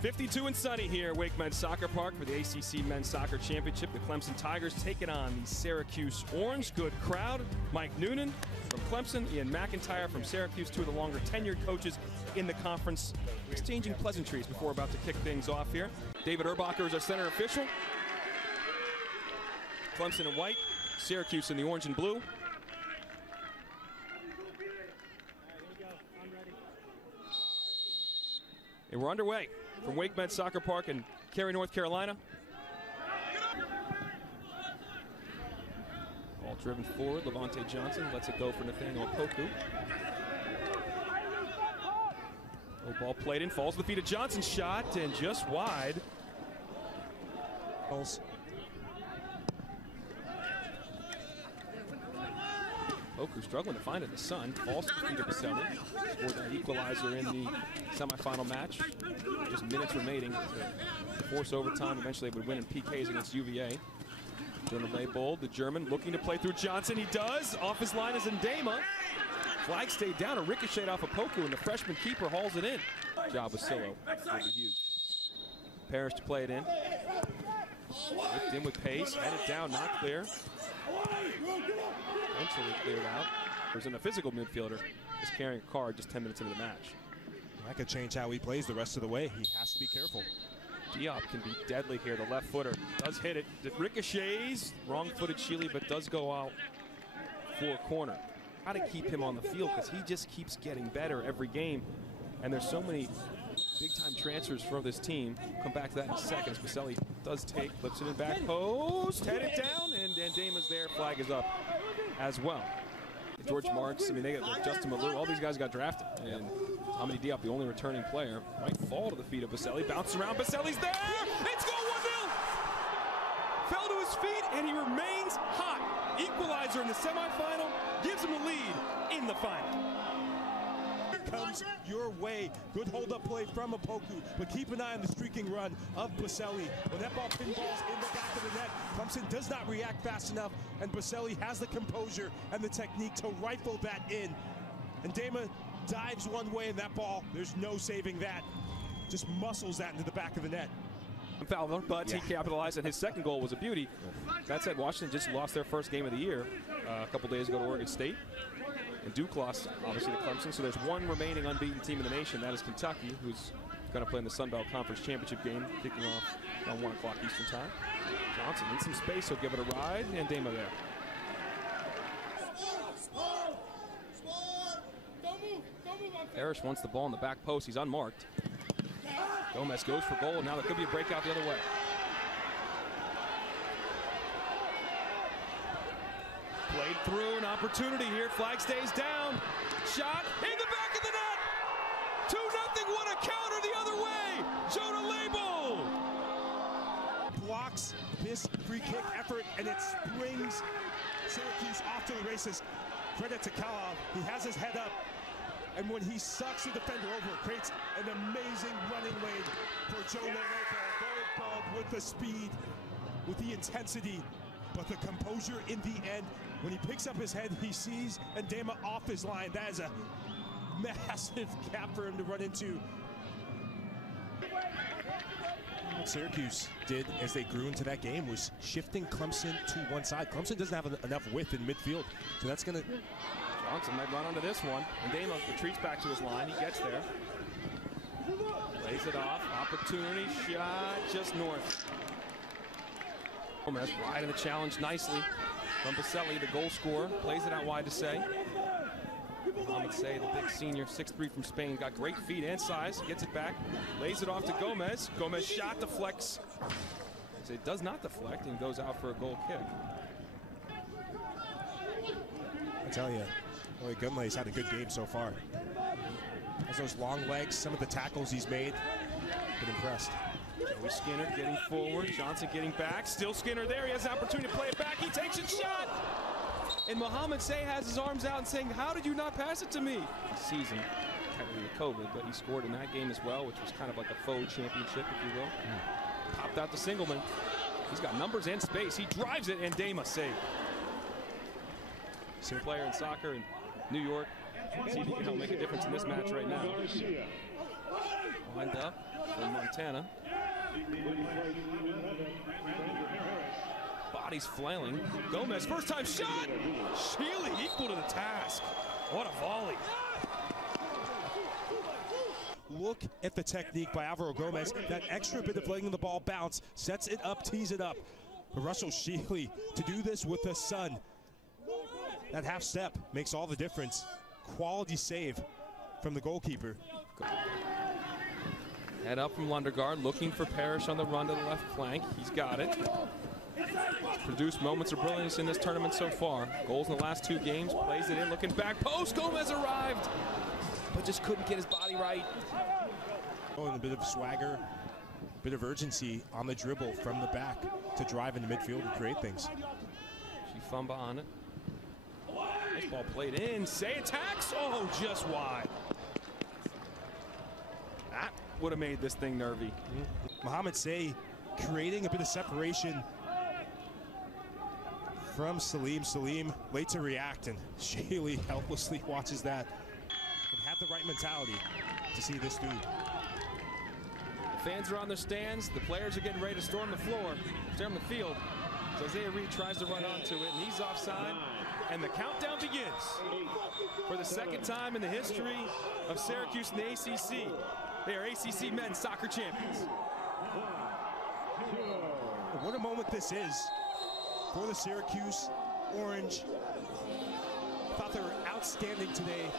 52 and sunny here at Wake Men's Soccer Park for the ACC Men's Soccer Championship. The Clemson Tigers taking on the Syracuse Orange. Good crowd. Mike Noonan from Clemson, Ian McIntyre from Syracuse, two of the longer tenured coaches in the conference, exchanging pleasantries before we're about to kick things off here. David Erbacher is our center official. Clemson in white, Syracuse in the orange and blue. And we're underway from Wake Men's Soccer Park in Cary, North Carolina. Ball driven forward, Levante Johnson lets it go for Nathaniel Opoku. No ball played in, falls to the feet of Johnson, shot, and just wide. Opoku struggling to find it in the sun, falls to the feet of Baselli. Scored that equalizer in the semifinal match. Just minutes remaining to force overtime. Eventually they would win in PKs against UVA. Jonah Leibold, the German, looking to play through Johnson. He does. Off his line is Ndema. Flag stayed down, a ricochet off of Opoku, and the freshman keeper hauls it in. Job with Silo will be huge. Parrish to play it in. Whipped in with pace, headed down, not clear. Eventually cleared out. There's a physical midfielder is carrying a card just 10 minutes into the match. That could change how he plays the rest of the way. He has to be careful. Diop can be deadly here. The left footer does hit it. It ricochets. Wrong-footed Sheely, but does go out for a corner. Got to keep him on the field because he just keeps getting better every game. And there's so many big-time transfers for this team. Come back to that in a second. Baselli does take, flips it in back post, headed down, and Dama's there. Flag is up as well. George Marks, I mean, they got Justin Malou. All these guys got drafted. And Hamidi Diop, the only returning player, might fall to the feet of Baselli. Bounces around. Baselli's there. It's goal 1-0. Fell to his feet, and he remains hot. Equalizer in the semifinal gives him the lead in the final. Comes your way. Good hold-up play from Opoku, but keep an eye on the streaking run of Baselli. When that ball pinballs in the back of the net, Clemson does not react fast enough, and Baselli has the composure and the technique to rifle that in. And Ndema dives one way, and that ball, there's no saving that. Just muscles that into the back of the net. Foul, but he capitalized, and his second goal was a beauty. That said, Washington just lost their first game of the year a couple days ago to Oregon State. And Duke lost, obviously, to Clemson. So there's one remaining unbeaten team in the nation. That is Kentucky, who's going to play in the Sun Belt Conference Championship game, kicking off around 1 o'clock Eastern Time. Johnson in some space. He'll give it a ride. And Ndema there. Parrish wants the ball in the back post. He's unmarked. Gomez goes for goal. Now there could be a breakout the other way. Played through, an opportunity here. Flag stays down. Shot in the back of the net. 2-0. What a counter the other way. Jonah Leibold blocks this free kick effort, and it springs Syracuse off to the races. Credit to Kalov. He has his head up, and when he sucks the defender over, it creates an amazing running lane for Jonah Leibold. Very bold with the speed, with the intensity, but the composure in the end. When he picks up his head, he sees Ndema off his line. That is a massive gap for him to run into. What Syracuse did as they grew into that game was shifting Clemson to one side. Clemson doesn't have enough width in midfield, so that's going to... Johnson might run onto this one. Ndema retreats back to his line. He gets there. Lays it off. Opportunity. Shot just north. Gomez riding the challenge nicely from Baselli, the goal scorer. Plays it out wide to Say. Mohamed Say, the big senior, 6'3" from Spain. Got great feet and size. Gets it back. Lays it off to Gomez. Gomez shot deflects. It does not deflect and goes out for a goal kick. I tell you, Boy, Gunley's had a good game so far. Has those long legs, some of the tackles he's made. Been impressed. Joey Skinner getting forward, Johnson getting back, still Skinner there, he has the opportunity to play it back, he takes a shot! And Mohamed Say has his arms out and saying, how did you not pass it to me? This season, technically with COVID, but he scored in that game as well, which was kind of like a faux championship, if you will. Popped out to Singleman. He's got numbers and space, he drives it, and Ndema saved. Same player in soccer in New York. See if he can help make a difference in this match right now. Lined up. from Montana. Body's flailing. Gomez, first time shot! Shealy equal to the task. What a volley. Look at the technique by Alvaro Gomez. That extra bit of letting the ball bounce, sets it up, tees it up. For Russell Shealy to do this with the sun. That half step makes all the difference. Quality save from the goalkeeper. Head up from Lundegaard, looking for Parrish on the run to the left flank. He's got it. Produced moments of brilliance in this tournament so far. Goals in the last 2 games, plays it in, looking back post. Gomez arrived, but just couldn't get his body right. Oh, and a bit of swagger, a bit of urgency on the dribble from the back to drive into midfield and create things. Fumba on it. Nice ball played in. Say attacks. Oh, just wide. That would have made this thing nervy. Mohamed Say creating a bit of separation from Salim. Salim late to react, and Shealy helplessly watches that and have the right mentality to see this through. Fans are on their stands. The players are getting ready to storm the field. Isaiah Reed tries to run onto it, and he's offside. And the countdown begins for the 2nd time in the history of Syracuse and the ACC. They are ACC men's soccer champions. What a moment this is for the Syracuse Orange. I thought they were outstanding today.